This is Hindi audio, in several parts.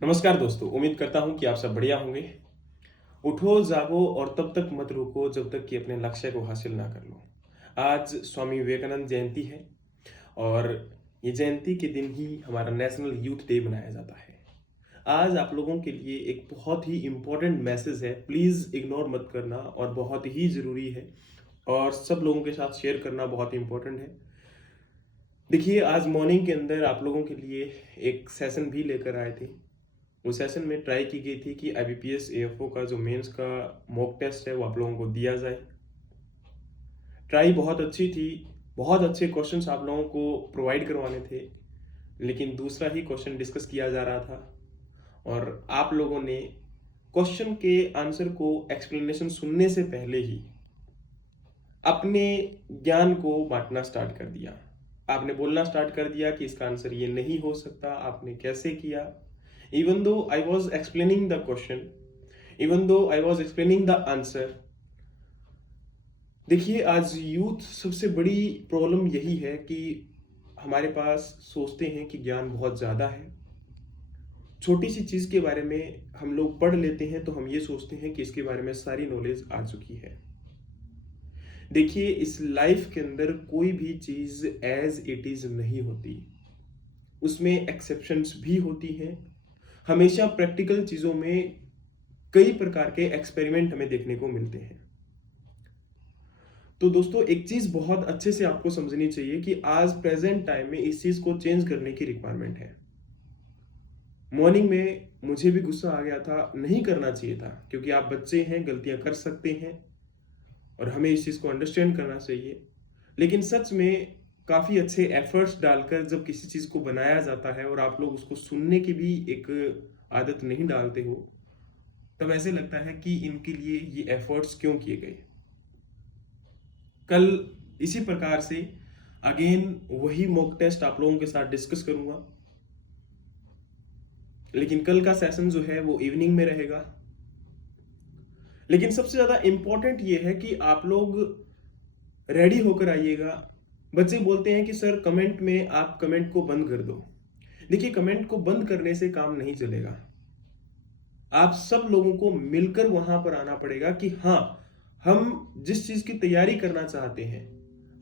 नमस्कार दोस्तों, उम्मीद करता हूँ कि आप सब बढ़िया होंगे। उठो, जागो और तब तक मत रुको जब तक कि अपने लक्ष्य को हासिल ना कर लो। आज स्वामी विवेकानंद जयंती है और ये जयंती के दिन ही हमारा नेशनल यूथ डे मनाया जाता है। आज आप लोगों के लिए एक बहुत ही इम्पोर्टेंट मैसेज है, प्लीज़ इग्नोर मत करना और बहुत ही ज़रूरी है और सब लोगों के साथ शेयर करना बहुत ही इम्पोर्टेंट है। देखिए, आज मॉर्निंग के अंदर आप लोगों के लिए एक सेशन भी लेकर आए थे। उस सेशन में ट्राई की गई थी कि आईबीपीएस एएफओ का जो मेंस का मॉक टेस्ट है वो आप लोगों को दिया जाए। ट्राई बहुत अच्छी थी, बहुत अच्छे क्वेश्चंस आप लोगों को प्रोवाइड करवाने थे, लेकिन दूसरा ही क्वेश्चन डिस्कस किया जा रहा था और आप लोगों ने क्वेश्चन के आंसर को एक्सप्लेनेशन सुनने से पहले ही अपने ज्ञान को बांटना स्टार्ट कर दिया। आपने बोलना स्टार्ट कर दिया कि इसका आंसर ये नहीं हो सकता, आपने कैसे किया। Even though I was explaining the question, even though I was explaining the answer, देखिए आज यूथ सबसे बड़ी प्रॉब्लम यही है कि हमारे पास सोचते हैं कि ज्ञान बहुत ज़्यादा है। छोटी सी चीज़ के बारे में हम लोग पढ़ लेते हैं तो हम ये सोचते हैं कि इसके बारे में सारी नॉलेज आ चुकी है। देखिए, इस लाइफ के अंदर कोई भी चीज़ एज इट इज़ नहीं होती, उसमें एक्सेप्शंस भी होती हैं। हमेशा प्रैक्टिकल चीज़ों में कई प्रकार के एक्सपेरिमेंट हमें देखने को मिलते हैं। तो दोस्तों, एक चीज़ बहुत अच्छे से आपको समझनी चाहिए कि आज प्रेजेंट टाइम में इस चीज़ को चेंज करने की रिक्वायरमेंट है। मॉर्निंग में मुझे भी गुस्सा आ गया था, नहीं करना चाहिए था क्योंकि आप बच्चे हैं, गलतियां कर सकते हैं और हमें इस चीज़ को अंडरस्टैंड करना चाहिए। लेकिन सच में काफ़ी अच्छे एफर्ट्स डालकर जब किसी चीज़ को बनाया जाता है और आप लोग उसको सुनने की भी एक आदत नहीं डालते हो, तब ऐसे लगता है कि इनके लिए ये एफर्ट्स क्यों किए गए। कल इसी प्रकार से अगेन वही मॉक टेस्ट आप लोगों के साथ डिस्कस करूंगा, लेकिन कल का सेशन जो है वो इवनिंग में रहेगा। लेकिन सबसे ज़्यादा इंपॉर्टेंट ये है कि आप लोग रेडी होकर आइएगा। बच्चे बोलते हैं कि सर कमेंट में आप कमेंट को बंद कर दो। देखिए, कमेंट को बंद करने से काम नहीं चलेगा। आप सब लोगों को मिलकर वहां पर आना पड़ेगा कि हाँ, हम जिस चीज की तैयारी करना चाहते हैं,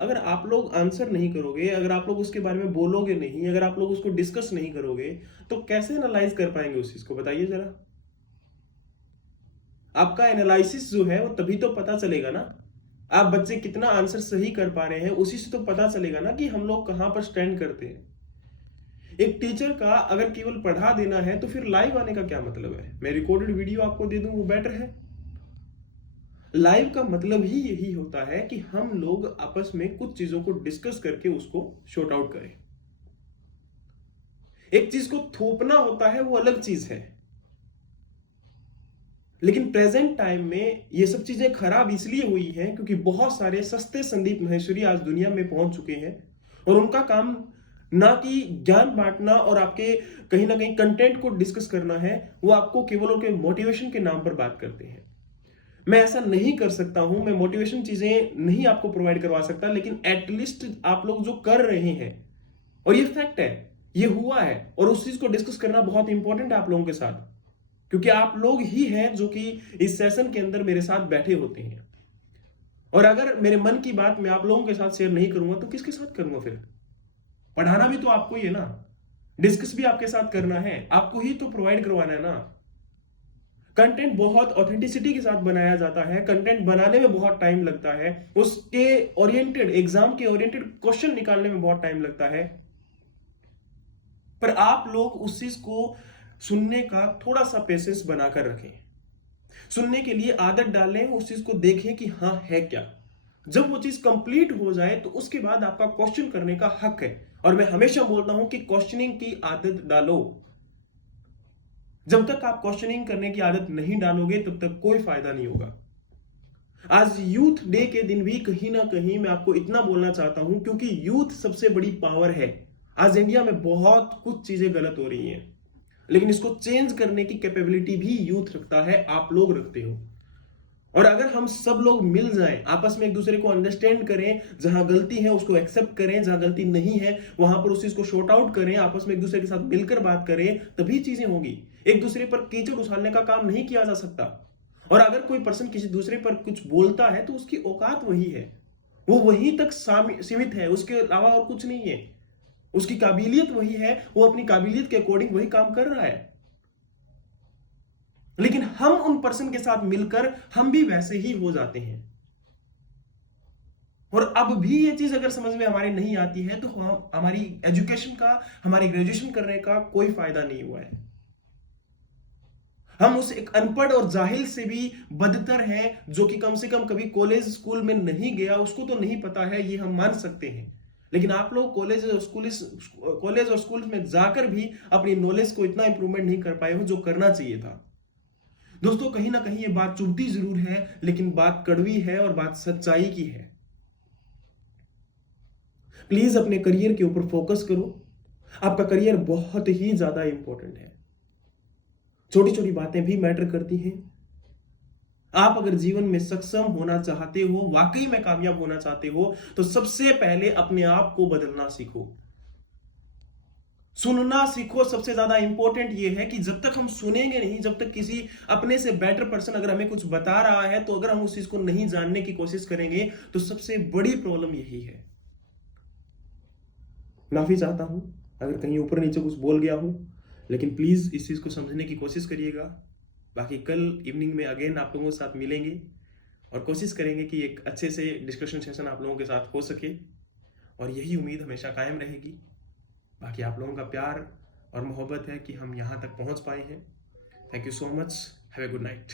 अगर आप लोग आंसर नहीं करोगे, अगर आप लोग उसके बारे में बोलोगे नहीं, अगर आप लोग उसको डिस्कस नहीं करोगे, तो कैसे एनालाइज कर पाएंगे उस चीज को? बताइए जरा। आपका एनालिसिस जो है वो तभी तो पता चलेगा ना। आप बच्चे कितना आंसर सही कर पा रहे हैं, उसी से तो पता चलेगा ना कि हम लोग कहां पर स्टैंड करते हैं। एक टीचर का अगर केवल पढ़ा देना है तो फिर लाइव आने का क्या मतलब है? मैं रिकॉर्डेड वीडियो आपको दे दूं वो बेटर है। लाइव का मतलब ही यही होता है कि हम लोग आपस में कुछ चीजों को डिस्कस करके उसको शॉर्ट आउट करें। एक चीज को थोपना होता है, वो अलग चीज है। लेकिन प्रेजेंट टाइम में ये सब चीजें खराब इसलिए हुई हैं क्योंकि बहुत सारे सस्ते संदीप महेश्वरी आज दुनिया में पहुंच चुके हैं और उनका काम ना कि ज्ञान बांटना और आपके कहीं ना कहीं कंटेंट को डिस्कस करना है, वो आपको केवल उनके मोटिवेशन के नाम पर बात करते हैं। मैं ऐसा नहीं कर सकता हूं, मैं मोटिवेशन चीजें नहीं आपको प्रोवाइड करवा सकता, लेकिन एटलीस्ट आप लोग जो कर रहे हैं, और ये फैक्ट है, ये हुआ है, और उस चीज को डिस्कस करना बहुत इंपॉर्टेंट है आप लोगों के साथ, क्योंकि आप लोग ही हैं जो कि इस सेशन के अंदर मेरे साथ बैठे होते हैं। और अगर मेरे मन की बात मैं आप लोगों के साथ शेयर नहीं करूंगा तो किसके साथ करूंगा? फिर पढ़ाना भी तो आपको ही है ना, डिस्कस भी आपके साथ करना है, आपको ही तो प्रोवाइड करवाना है ना। कंटेंट बहुत ऑथेंटिसिटी के साथ बनाया जाता है, कंटेंट बनाने में बहुत टाइम लगता है, उसके ओरिएंटेड एग्जाम के ओरिएंटेड क्वेश्चन निकालने में बहुत टाइम लगता है, पर आप लोग उस चीज को सुनने का थोड़ा सा पेशेंस बनाकर रखें, सुनने के लिए आदत डालें, उस चीज को देखें कि हाँ है क्या। जब वो चीज कंप्लीट हो जाए तो उसके बाद आपका क्वेश्चन करने का हक है। और मैं हमेशा बोलता हूं कि क्वेश्चनिंग की आदत डालो। जब तक आप क्वेश्चनिंग करने की आदत नहीं डालोगे तब तक कोई फायदा नहीं होगा। आज यूथ डे के दिन भी कहीं ना कहीं मैं आपको इतना बोलना चाहता हूं क्योंकि यूथ सबसे बड़ी पावर है। आज इंडिया में बहुत कुछ चीजें गलत हो रही हैं, लेकिन इसको चेंज करने की कैपेबिलिटी भी यूथ रखता है, आप लोग रखते हो। और अगर हम सब लोग मिल जाएं, आपस में एक दूसरे को अंडरस्टैंड करें, जहां गलती है उसको एक्सेप्ट करें, जहां गलती नहीं है वहां पर उस चीज को शॉर्ट आउट करें, आपस में एक दूसरे के साथ मिलकर बात करें, तभी चीजें होंगी। एक दूसरे पर कीचड़ उछालने का काम नहीं किया जा सकता। और अगर कोई पर्सन किसी दूसरे पर कुछ बोलता है तो उसकी औकात वही है, वो वहीं तक सीमित है, उसके अलावा और कुछ नहीं है। उसकी काबिलियत वही है, वो अपनी काबिलियत के अकॉर्डिंग वही काम कर रहा है। लेकिन हम उन पर्सन के साथ मिलकर हम भी वैसे ही हो जाते हैं। और अब भी ये चीज अगर समझ में हमारे नहीं आती है तो हमारी एजुकेशन का, हमारी ग्रेजुएशन करने का कोई फायदा नहीं हुआ है। हम उस एक अनपढ़ और जाहिल से भी बदतर हैं, जो कि कम से कम कभी कॉलेज स्कूल में नहीं गया, उसको तो नहीं पता है, ये हम मान सकते हैं। लेकिन आप लोग कॉलेज और स्कूल में जाकर भी अपनी नॉलेज को इतना इंप्रूवमेंट नहीं कर पाए हो जो करना चाहिए था। दोस्तों, कहीं ना कहीं ये बात चुभती जरूर है, लेकिन बात कड़वी है और बात सच्चाई की है। प्लीज अपने करियर के ऊपर फोकस करो। आपका करियर बहुत ही ज्यादा इंपॉर्टेंट है। छोटी छोटी बातें भी मैटर करती हैं। आप अगर जीवन में सक्षम होना चाहते हो, वाकई में कामयाब होना चाहते हो, तो सबसे पहले अपने आप को बदलना सीखो। सुनना सीखो। सबसे ज्यादा इंपॉर्टेंट यह है कि जब तक हम सुनेंगे नहीं, जब तक किसी अपने से बेटर पर्सन अगर हमें कुछ बता रहा है, तो अगर हम उस चीज को नहीं जानने की कोशिश करेंगे तो सबसे बड़ी प्रॉब्लम यही है। माफी चाहता हूं अगर कहीं ऊपर नीचे कुछ बोल गया हूं, लेकिन प्लीज इस चीज को समझने की कोशिश करिएगा। बाकी कल इवनिंग में अगेन आप लोगों के साथ मिलेंगे और कोशिश करेंगे कि एक अच्छे से डिस्कशन सेशन आप लोगों के साथ हो सके, और यही उम्मीद हमेशा कायम रहेगी। बाकी आप लोगों का प्यार और मोहब्बत है कि हम यहाँ तक पहुँच पाए हैं। Thank you so much. Have a good night.